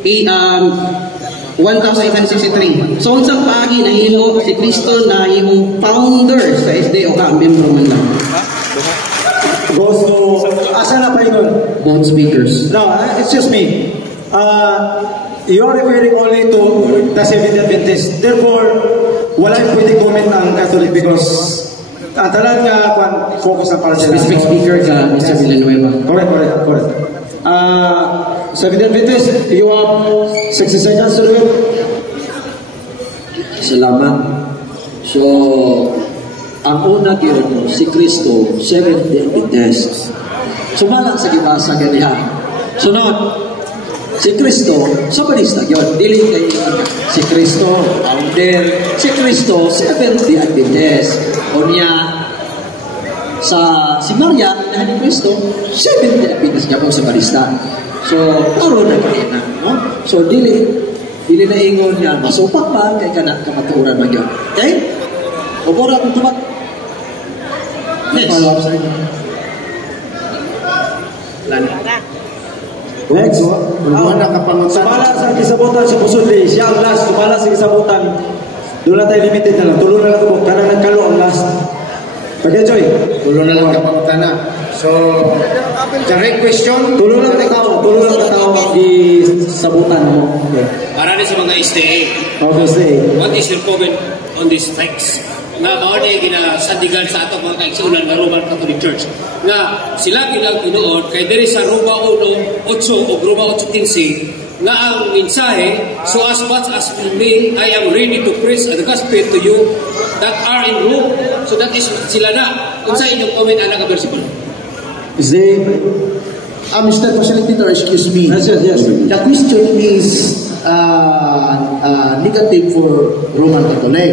1863. So, unsang paagi nahimo si Kristo na himong founder sa SDA o ka-membro man lang? Goes to, asa na pa yun? Both speakers. No, it's just me. You are referring only to the Seventh-day Adventist. Therefore, wala yung pwede comment ang Catholic because ang talag nga focus na para sila. Specific speaker ka, Mr. Villanueva. Correct. Seventh-day Adventist, you have 60 seconds to do it. Salamat. So, ang una yun, si Kristo, Seventh-day Adventist. Sumalang sa gibasa ganihan. Sunod, si Kristo, Sabanista yun. Dili kay si Kristo, founder. Si Kristo, Seventh-day Adventist. O niya, si Maria, na ni Kristo, Seventh-day Adventist niya po Sabanista. So, paro na kanina. No? So, dili na ingon niya, masupak pa, kay kamaturan man yun. Okay? O bora kung tumak. Next. Next, sumala sa kisabutan sa Pusudli, siya ang last, sumala sa kisabutan. Doon na tayo limited na lang, tulo na lang ito, karang nagkalo ang last. Pag-enjoy. Tulo na lang kapagutan na. So, direct question. Tulo lang katao ang kisabutan mo. Okay. Para rin sa mga SDA. Okay, stay. What is your comment on this text? Nga maunay ginasandigan sa atong mga kaigsunan ng Roman Catholic Church. Nga sila gilang tinuod kay diri sa Roma 1:8 o Roma 8:15 nga ang mensahe, so as much as we may, I am ready to preach the gospel to you that are in Rome. So that is sila na. Kung sa inyong comment ang versikulo. Mr. Facilitator, excuse me. Yes. The question is negative for Roman Catholic.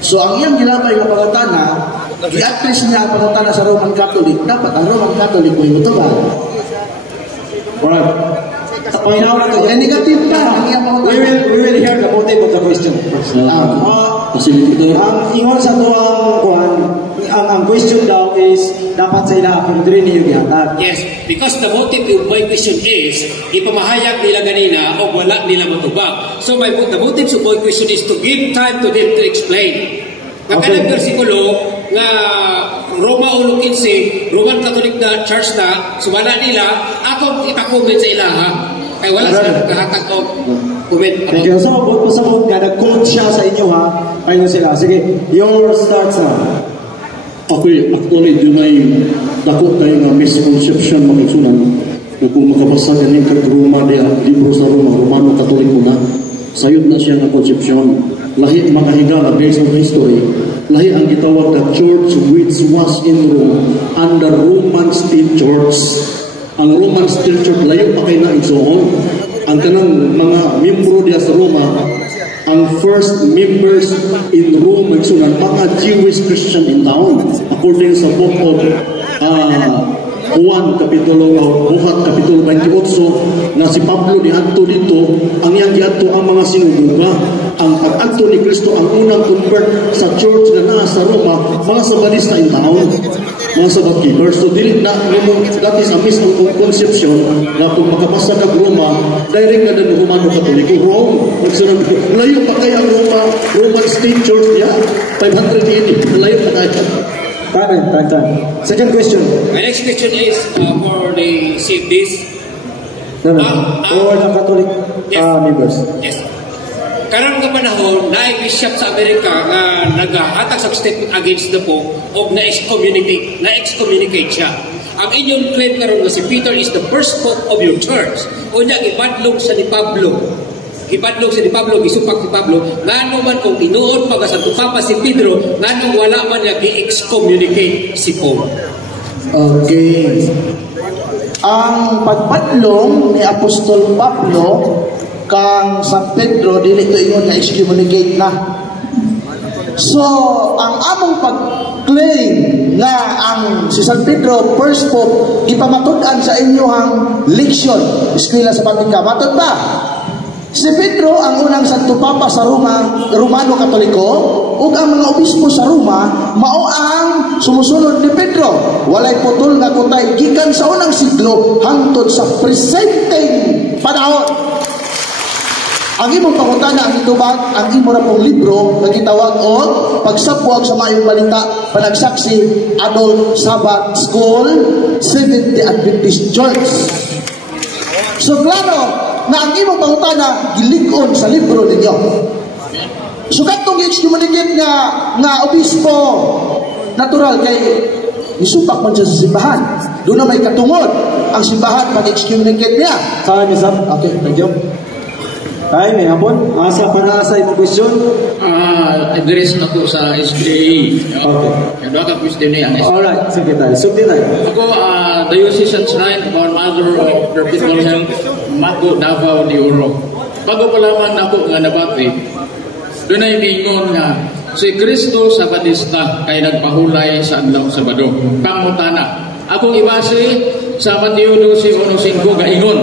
So ang iyang gilabay na pangutana, i-address niya ang pangutana sa Roman Catholic, dapat ang Roman Catholic mo imutuban. Alright. Negative pa ang iyang pangutana. We will hear the motive of the question. Facilitator. Ang ingon sa tuwang ang question daw is dapat sa ila pero diri niyo gihatag. Yes, because the motive of my question is ipamahayag nila ganina o wala nila matubag. So the motive of my question is to give time to them to explain. Nga kanang bersikulo nga Roma 1:15, Roman Catholic na Church na sumala nila atong ipa-comment sa ilaha. Kay wala sila kahatag og comment. Thank you. So, pasabot nga, nag-quote siya sa inyo ha. Ayun sila. Sige, your starts na. Actually, yun ay dako tayo nga misconception mga igsunan na kung makabasa ganing kag Roma diya, libro sa Roma, Romano Katoliko na, sayod na siya nga konsepsyon. Lahi makahigala based on history. Lahi ang gitawag na church which was in Rome under Roman State Church. Ang Roman State Church layo pa kay na igsoon. Ang kanang mga miyembro diya sa Roma, ang first members in Rome igsunan mga Jewish Christian in town according sa book of Juan Kapitulo 28 na si Pablo ni adto dito ang iyang giadto ang mga sinuguga. Ang pag-adto ni Kristo ang unang convert sa church na naa sa Roma, mga sabadista in town, mga sabat keepers. So dili na that is a misconception na kung makabasa ka Roma direct na din Romano Katoliko. Wrong. Layo pa kay ang Roman State Church niya 500 AD. Layo pa kaya. Second question. My next question is for the CFDs. Or the Catholic members. Yes. Karang nga panahon, na-bishop sa Amerika nga nag-hatag sa statement against the Pope o na-excommunicate siya. Ang inyong claim karon nga si Peter is the first Pope of your church. Unya, ibadlong sa ni Pablo. Gisupak ni Pablo, ngano man kung tinuod pa sa Papa si Pedro, ngano wala man niya gi-excommunicate si Pope. Okay. Ang pagpadlong ni Apostol Pablo kang San Pedro dili to ingon na excommunicate na. So, ang among pag-claim nga ang si San Pedro first Pope ipamatud-an sa inyohang leksyon, eskwela sa Patika. Matod ba? Si Pedro ang unang Santo Papa sa Romano Katoliko ug ang mga obispo sa Roma mao ang sumusunod ni Pedro. Walay putol nga kutay gikan sa unang siglo hangtod sa presenteng panahon. Ang imong pangutana ang itubag ang imo na pong libro nga gitawag og Pagsabwag sa Maayong Balita, Panagsaksi, Adult Sabbath School, Seventh-day Adventist Church. So klaro na ang imong pangutana gilig-on sa libro ninyo. So katong i-excommunicate nga obispo natural kay isupak man siya sa simbahan. Doon na may katungod ang simbahan pag-excommunicate niya. Okay, thank you. Ay, may hapon. Asa para sa imong question? Address na ko sa SDA. Okay. Yung mga question niya. Alright, sige tayo. Sugdi tayo. Ako, Diocesan Shrine of Our Mother of Perpetual Health, Mato, Davao de Oro. Bago pa lamang ako nga nabati, doon ay mingon nga, si Kristo Sabadista kay nagpahulay sa adlaw Sabado. Pangutana. Akong ibase sa Mateo 12:1-5 gaingon,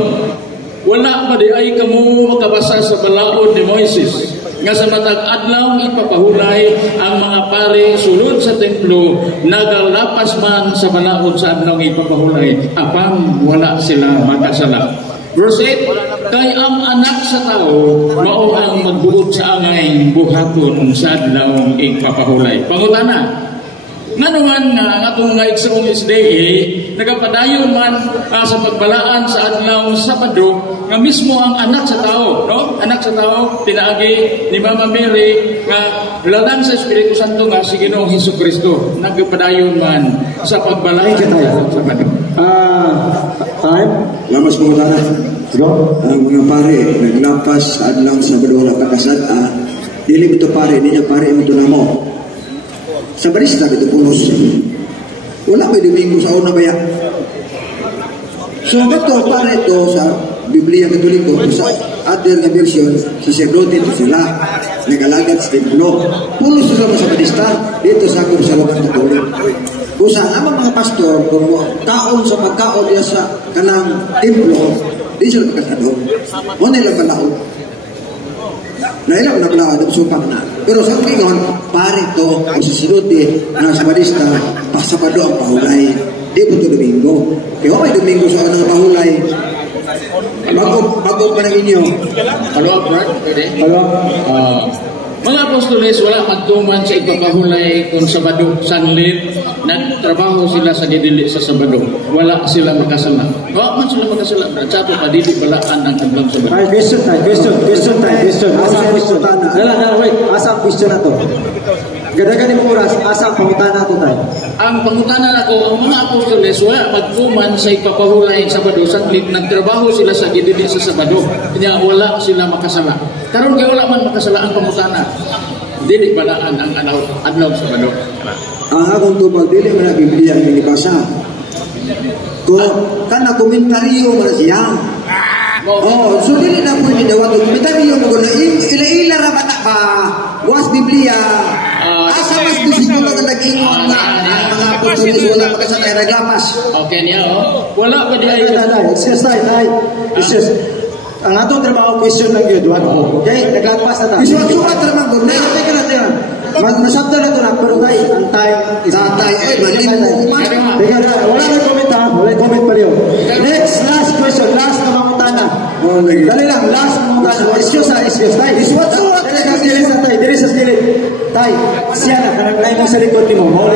wala pa di ay kamo makabasa sa balaod ni Moises nga sa matag adlaw ipapahulay ang mga pare sulod sa templo nagalapas man sa balaod sa adlaw ipapahulay apang wala sila makasala. Verse 8, kay ang anak sa tao mao ang magbuot sa angay buhaton sa adlaw ipapahulay. Pangutana, nanuman nga atong nga igsoong isday nagapadayon man sa pagbalaan sa adlaw Sabado nga mismo ang anak sa tao, no? Anak sa tao pinaagi ni Mama Mary nga lalang sa Espiritu Santo nga si Ginoong Hesukristo nagapadayon man sa pagbalaan sa Sabado. Time? Lamas mo na. Ang mga pare naglapas sa adlaw Sabado na kakasad dili ito pare, niya pare mo tunamo. Sa barista ito punos. Wala may Domingo sa una baya. So ito pare ito sa Biblia Katoliko sa other na version sa Sacerdote ito sila nagalagad sa templo. Punos sa barista dito sa akong Salamat Katolik. Kusa ang mga pastor kung kaon sa pagkaon diya sa kanang templo di sila makasado. Mo nila balaod. Nailang naglawad ang supak na. Pero sa kingon, pare to, ang sasadote na Sabadista, pasabado ang pahulay. Di po ito Domingo. Kaya may Domingo sa anong pahulay. Bago pa ng inyo. Follow up, Brad? Mga apostoles, wala magtuman sa ipapahulay kung Sabado, sanlit, nagtrabaho sila sa gidili sa Sabado. Wala sila makasala. Wala man sila makasala. Sato padili balaan ang adlang Sabado. Ay, question. Asa ang question? Wait. Asa ang question na to? Gadagan yung oras, asa ang pangutana to tayo? Ang pangutana na ko, ang mga apostoles, wala magtuman sa ipapahulay sa Sabado, sanlit, nagtrabaho sila sa gidili sa Sabado. Kanya wala sila makasala. Karon kay wala man makasala ang pangutana. Dili balaan ang adlaw Sabado. Ang akong tubag, dili mo na Biblia ang binibasa. Kan na komentaryo mo na siya. So dili na pwede daw ang komentaryo mo na ila-ila ra ba na ba? Was Biblia. Asa mas bisito na nag-ingon na ang mga apostoles wala makasala naglapas. Okay niya, wala pa di ay. It's just ang atong trabaho question lang yun, okay? Naglapas na tayo. Isuat-suat naman doon. Teka lang. Masabda na ito na, pero tayo, ang time is Teka, wala nang comment ha? Wala nang comment pa rin. Next, last question, last na mangutana. Dali lang, last na mangutana. Excuse. Tayo, isuat-suat. Dili sa skillet. Tayo, siya na, karangay mo sa likod mo.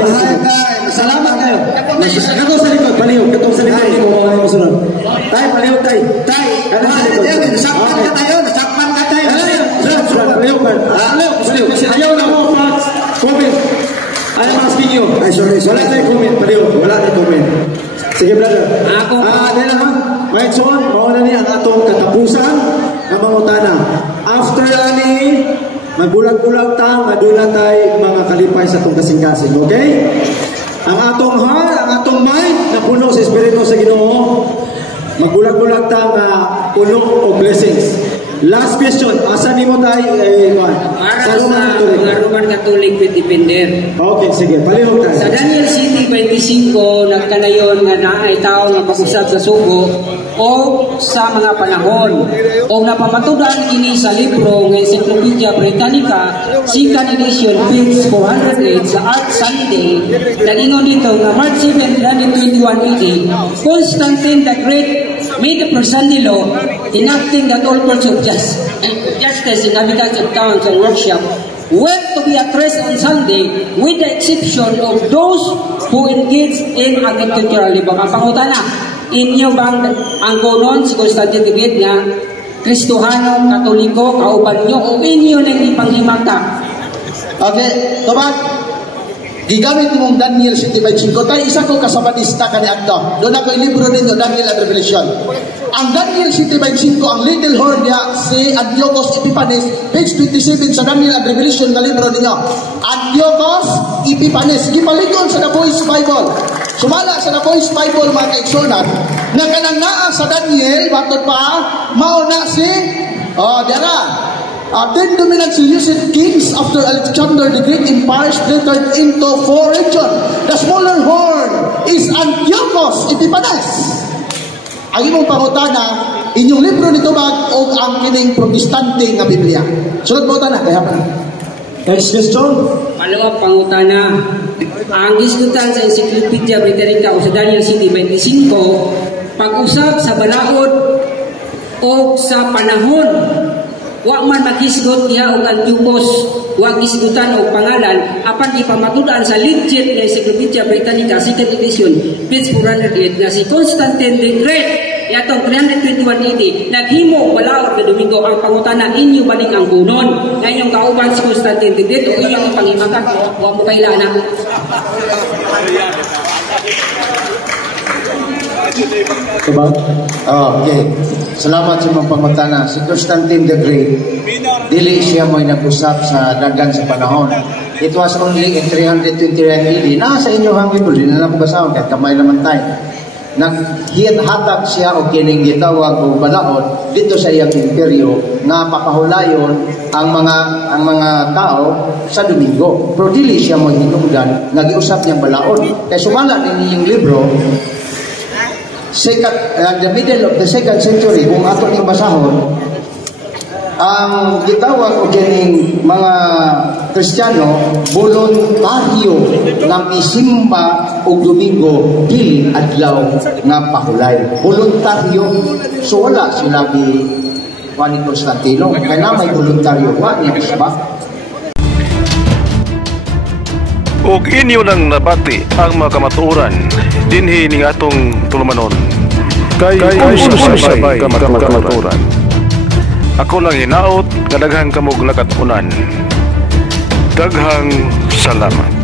Salamat kayo. Katong sa likod, palihog. Katong sa likod mo, mawala mo sunod. Tayo, palihog tayo. Kanang sa likod. Nasakpan ka tayo. Palihog. Ayaw na mo, Max. Comment. I'm asking you. Ay, sorry. Wala tayong comment, palihog. Wala tayong comment. Sige, brother. Dahil lang ha. Right, so, mawala niya ang atong katapusan ng mangutana. After ani, magbulag-bulag ta, madula tayo mga kalipay sa itong kasing-kasing. Okay? Ang atong heart, ang atong mind, na puno sa Espiritu sa Ginoo, magbulag-bulag ta nga puno o blessings. Last question, asa ni mo tayo? Sa Roman Catholic with Depender. Okay, sige, palihog tayo. Sa Daniel City 25, nagkanayon nga naay tao nga pag-usab sa sugo o sa mga panahon. O napamatudan kini sa libro ng Encyclopedia Britannica, 2nd edition, page 408 sa Art Sunday, nagingon dito nga March 7, 1921 AD, Constantine the Great made a personal law enacting that all courts of justice in inhabitants of towns and workshops were to be addressed on Sunday with the exception of those who engage in agricultural labor. Ang pangutana, inyo bang ang gonon si Constantine the Great nga Kristohano, Katoliko, kauban nyo o inyo nang ipanghimata? Okay, tubag. Gigamit mong Daniel 7:5. Tayo isa ko kasabatista kani adto. Doon ako ilibro ninyo Daniel at Revelation. Ang Daniel 7:5 ang little horn niya si Antiochus Epiphanes, page 27 sa Daniel at Revelation nga libro ninyo. Antiochus Epiphanes gipaligon sa The Voice Bible. Sumala sa The Voice Bible mga kaigsunan na kanang naa sa Daniel batot pa mao na si dara 10 dominant Seleucid kings after Alexander the Great empire splintered into 4 regions. The smaller horn is Antiochus Epiphanes. Ang imong pangutana, inyong libro nito bag o ang kining protestante nga Biblia. Sunod pangutana, kaya pa. Next question. Palawag pangutana. Ang diskutan sa Encyclopedia Britannica o sa Daniel City 25, pag-usap sa balaod o sa panahon. Wa man makisgot niya og Antiochus, wa kisgutan og pangalan apan ipamatudan sa legit nga Encyclopedia Britannica 2nd edition page 408 nga si Constantine the Great yatong 321 AD naghimo og balaod nga Domingo. Ang pangutana, inyo baling ang gunon nga inyong kauban si Constantine the Great o inyong ipangimakan wa mo kailana? Okay. Salamat sa mga pangutana. Si Constantine the Great, dili siya mo'y nag-usap sa dagan sa panahon. It was only in 329 AD. Nasa inyo hang libro, di na lang basahon, kahit kamay naman tayo. Naghihatag siya o kining gitawag o balaod dito sa iyang imperyo nga papahulayon ang mga tao sa Domingo. Pero dili siya mo'y hinungdan, nag-iusap niyang balaod. Kaya sumala din yung libro, the middle of the 2nd century, kung ato niyong basahon, ang gitawag o kining mga Kristiyano, voluntaryo ng isimba o Domingo dili adlaw nga pahulay. Voluntaryo. So wala sila ni Constantino. Kaya na may voluntaryo wa niya isba. ug inyo lang nabati ang mga kamatuoran dinhi ning atong tulumanon. Kay sabay kamatuoran. Ako lang hinaot nga daghang kamog nakatunan. Daghang salamat.